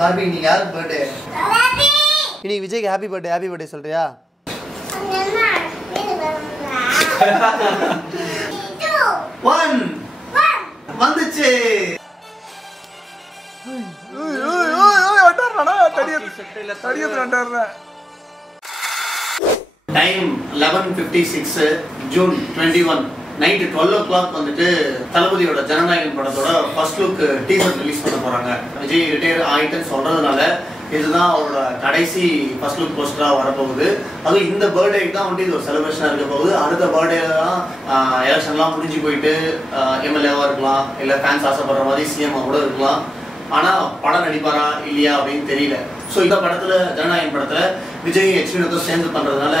Barbie இன்னைக்கு யாருக்கு birthday? இன்னைக்கு விஜய்க்கு ஹாப்பி பர்த்டே சொல்றியா? வந்துச்சு. டைம் 11:56 ஜூன் 21 நைட் 12 o'clock வந்துட்டு தளபதியோட ஜனநாயகன் படத்தோட ஃபர்ஸ்ட் லுக் டீசர் ரிலீஸ் பண்ண போறாங்க. விஜய் ரிட்டையர் ஆயிட்டுன்னு சொல்றதுனால இதுதான் அவரோட கடைசி ஃபர்ஸ்ட் லுக் போஸ்டரா வரப்போகுது. அதுவும் இந்த பர்த்டேக்கு தான் வந்து இது ஒரு செலிப்ரேஷனா இருக்க போகுது. அடுத்த பர்த்டேல தான் எலெக்ஷன்லாம் முடிஞ்சு போயிட்டு எம்எல்ஏவா இருக்கலாம், இல்லை ஃபேன்ஸ் ஆசைப்படுற மாதிரி சிஎம்ஆ கூட இருக்கலாம். ஆனா படம் நடிப்பாரா இல்லையா அப்படின்னு தெரியல. ஸோ இந்த படத்துல ஜனநாயகன் படத்துல விஜய் எச் வினோத்தும் சேர்ந்து பண்றதுனால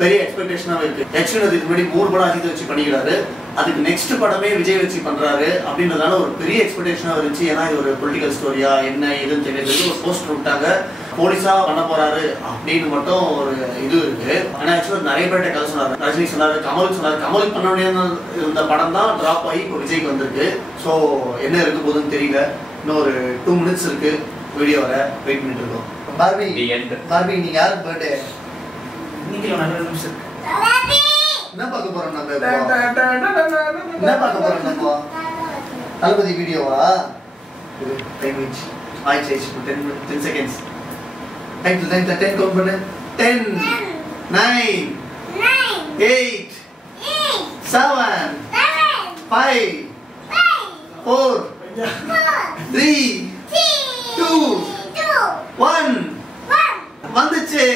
பெரிய எக்ஸ்பெக்டேஷனாக இருக்கு. எச் வினோத் இதுக்கு முன்னாடி 3 படம் அஜித் வச்சு பண்ணிக்கிறாரு, அதுக்கு நெக்ஸ்ட் படமே விஜய் வச்சு பண்றாரு அப்படின்றதால ஒரு பெரிய எக்ஸ்பெக்டேஷனாக இருந்துச்சு. ஏன்னா இது ஒரு பொலிட்டிக்கல் ஸ்டோரியா என்ன எதுன்னு தெரியாது. ஒரு போஸ்டர் விட்டாங்க, போலீஸா பண்ண போறாரு அப்படின்னு மட்டும் ஒரு இது இருக்கு. ஆனா ஆக்சுவலா நிறைய பேர்ட்ட கதை சொன்னாரு, ரஜினி சொன்னாரு, கமலுக்கு சொன்னாரு. கமலுக்கு பண்ண முடியாத இருந்த படம் தான் டிராப் ஆகி இப்போ விஜய்க்கு வந்திருக்கு. ஸோ என்ன இருக்க போகுதுன்னு தெரியல. இன்னும் ஒரு 2 minutes இருக்கு வீடியோ வர, வெயிட் பண்ணிட்டு இருக்கோம். பார்பி இன்னைக்கு யாருக்கு பர்த்டே? இன்னைக்கு என்ன பார்க்க போறோம் நம்ம? என்ன பார்க்க போறோம் நம்ம? தளபதி வீடியோவா? டைம் ஆயிடுச்சு. 10 seconds. டைம் 10 கவுண்ட் பண்ணு. 10 9 8 7 5 4 3 2 1 வந்துச்சு.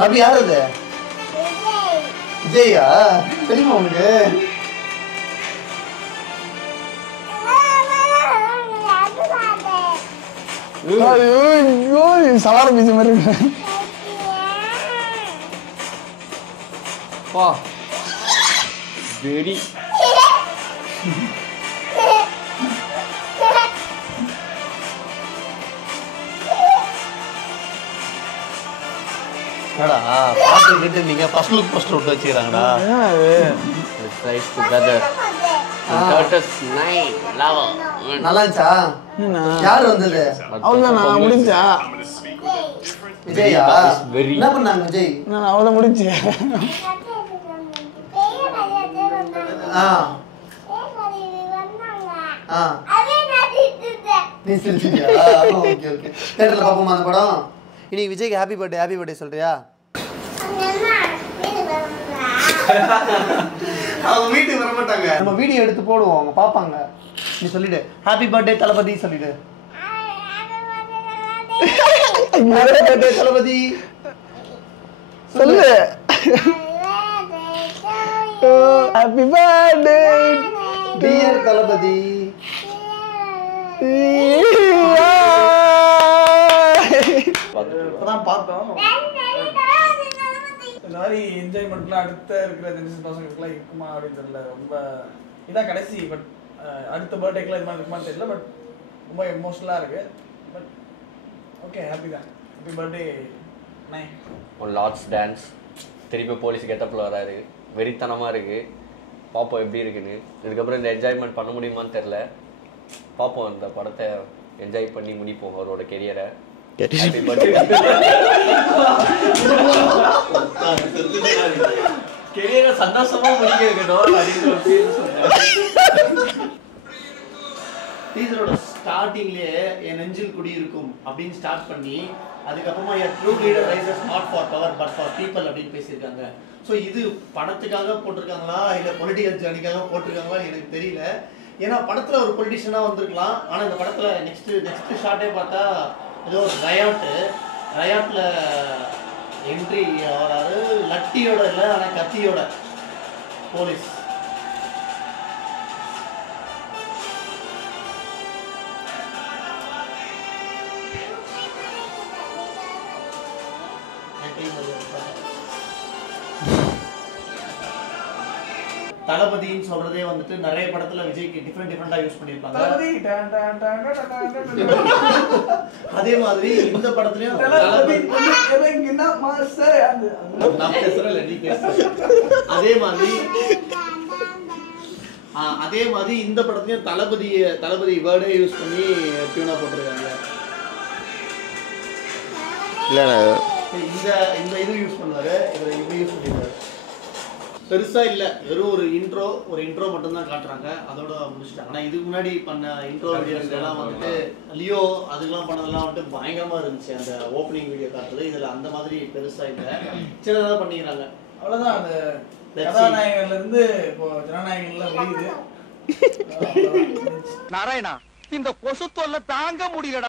அப்படி யாரு அது? விஜயா? தெரியுமா உனக்கு? சவார பீச்ச மாதிரி வெரி பாட்டு கேட்டு நீங்க ஃபர்ஸ்ட் லுக் போஸ்டர் விட்டு வச்சுக்கிறாங்கடா. நல்லா இருந்துச்சா? யாரு வந்தது? அவ்வளவுதான் முடிஞ்சா? விஜயா? என்ன பண்ணாங்க விஜய்? அவ்வளவுதான் முடிஞ்சு. நீ சிரிச்சியா? Okay okay. தியேட்டர்ல பாப்போமா அந்த படம்? இன்னைக்கு விஜய்க்கு ஹாப்பி பர்த்டே சொல்றியா? அவங்க வீட்டுக்கு வர மாட்டாங்க, நம்ம வீடியோ எடுத்து போடுவோம், அவங்க பாப்பாங்க. நீ சொல்லிடு ஹாப்பி பர்த்டே தளபதி சொல்லிடு. ஹாப்பி பர்த்டே தளபதி சொல்லு. ஹாப்பி பர்த்டே டியர் தளபதி. இப்பதான் பார்த்தோம். இந்த மாதிரி என்ஜாய்மெண்ட்லாம் அடுத்த இருக்கிற ஜெனரேஷன் பசங்களுக்குலாம் இருக்குமா அப்படின்னு தெரியல. ரொம்ப இதான் கடைசி. பட் அடுத்த பர்த்டேக்கெலாம் இது மாதிரி இருக்குமான்னு தெரியல. பட் ரொம்ப எமோஷ்னலாக இருக்குது. பட் ஓகே, ஹாப்பி தான். ஹாப்பி பர்த்டே அண்ணே. ஒரு லாட்ஸ் டான்ஸ், திருப்பி போலீஸ் கெட்டப்பில் வராரு, வெறித்தனமாக இருக்குது. பார்ப்போம் எப்படி இருக்குன்னு. இதுக்கப்புறம் இந்த என்ஜாய்மெண்ட் பண்ண முடியுமான்னு தெரில. பார்ப்போம், இந்த படத்தை என்ஜாய் பண்ணி முடிப்போம் அவரோட கெரியரை. கெரியரை சந்தோஷமா முடிக்க வைக்கணும் அப்படின்னு ஒரு ஃபீல் சொன்னேன். டீசரோட ஸ்டார்டிங்லேயே என் நெஞ்சில் குடியிருக்கும் அப்படின்னு ஸ்டார்ட் பண்ணி அதுக்கப்புறமா an true leader rises not for power but for people அப்படின்னு பேசியிருக்காங்க. ஸோ இது படத்துக்காக போட்டிருக்காங்களா இல்லை பொலிட்டிக்கல் ஜேர்னிக்காக போட்டிருக்காங்களா எனக்கு தெரியல. ஏன்னா படத்தில் ஒரு பொலிட்டிஷியனாக வந்திருக்கலாம். ஆனால் இந்த படத்தில் நெக்ஸ்ட் ஷார்ட்டே பார்த்தா ஏதோ ஒரு ரயாட்டில் என்ட்ரி வராது. லட்டியோட இல்லை, ஆனால் கத்தியோட போலீஸ். தளபதின்னு சொல்றதே வந்துட்டு நிறைய படத்துல விஜய்க்கு டிஃப்ரெண்டா யூஸ் பண்ணிருப்பாங்க. அதே மாதிரி இந்த படத்துலயும் நான் பேசுறேன் நீ பேசுற. அதே மாதிரி இந்த படத்துலயும் தளபதி வேர்டே யூஸ் பண்ணி டியூனா போட்டிருக்காங்க. இல்ல இந்த இது யூஸ் பண்ணுவாரு, இவர் இப்படி யூஸ் பண்ணிருக்காரு. பெருசா இல்ல, வெறும் ஒரு இன்ட்ரோ மட்டும் தான் காட்டுறாங்க, அதோட முடிச்சிட்டாங்க. ஆனா இதுக்கு முன்னாடி பண்ண இன்ட்ரோ வீடியோஸ் எல்லாம் வந்துட்டு லியோ அதுக்கெல்லாம் பண்ணதெல்லாம் வந்துட்டு பயங்கரமா இருந்துச்சு. அந்த ஓப்பனிங் வீடியோ காட்டுறது இதுல அந்த மாதிரி பெருசா இல்ல, சின்னதா பண்ணிக்கிறாங்க. அவ்வளவுதான். அந்த கதாநாயகன்ல இருந்து இப்போ ஜனநாயகன்ல வெளியுது. நாராயணா, இந்த கொசு தொல்லை தாங்க முடியல.